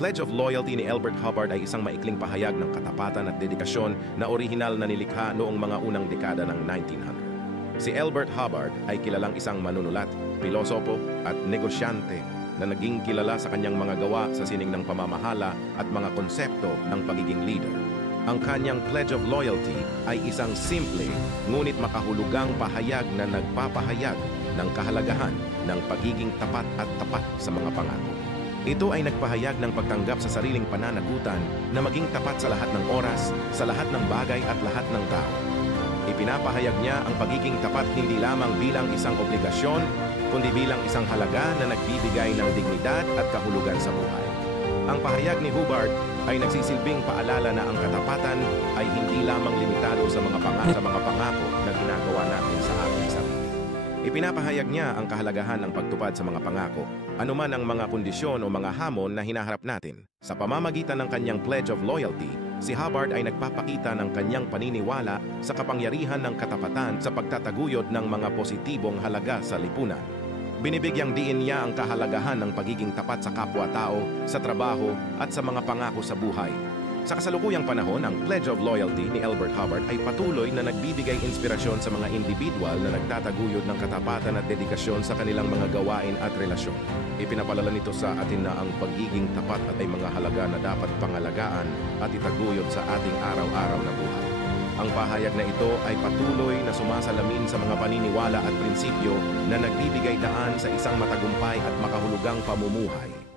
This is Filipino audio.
Pledge of Loyalty ni Elbert Hubbard ay isang maikling pahayag ng katapatan at dedikasyon na orihinal na nilikha noong mga unang dekada ng 1900. Si Elbert Hubbard ay kilalang isang manunulat, pilosopo at negosyante na naging kilala sa kanyang mga gawa sa sining ng pamamahala at mga konsepto ng pagiging leader. Ang kanyang Pledge of Loyalty ay isang simple ngunit makahulugang pahayag na nagpapahayag ng kahalagahan ng pagiging tapat at tapat sa mga pangako. Ito ay nagpahayag ng pagtanggap sa sariling pananagutan na maging tapat sa lahat ng oras, sa lahat ng bagay at lahat ng tao. Ipinapahayag niya ang pagiging tapat hindi lamang bilang isang obligasyon, kundi bilang isang halaga na nagbibigay ng dignidad at kahulugan sa buhay. Ang pahayag ni Hubbard ay nagsisilbing paalala na ang katapatan ay hindi lamang limitado sa mga pangako na ginagawa natin sa ating sarili. Ipinapahayag niya ang kahalagahan ng pagtupad sa mga pangako, anuman ang mga kondisyon o mga hamon na hinaharap natin. Sa pamamagitan ng kanyang Pledge of Loyalty, si Hubbard ay nagpapakita ng kanyang paniniwala sa kapangyarihan ng katapatan sa pagtataguyod ng mga positibong halaga sa lipunan. Binibigyang diin niya ang kahalagahan ng pagiging tapat sa kapwa-tao, sa trabaho at sa mga pangako sa buhay. Sa kasalukuyang panahon, ang Pledge of Loyalty ni Elbert Hubbard ay patuloy na nagbibigay inspirasyon sa mga individual na nagtataguyod ng katapatan at dedikasyon sa kanilang mga gawain at relasyon. Ipinapalala nito sa atin na ang pagiging tapat ay mga halaga na dapat pangalagaan at itaguyod sa ating araw-araw na buhay. Ang pahayag na ito ay patuloy na sumasalamin sa mga paniniwala at prinsipyo na nagbibigay daan sa isang matagumpay at makahulugang pamumuhay.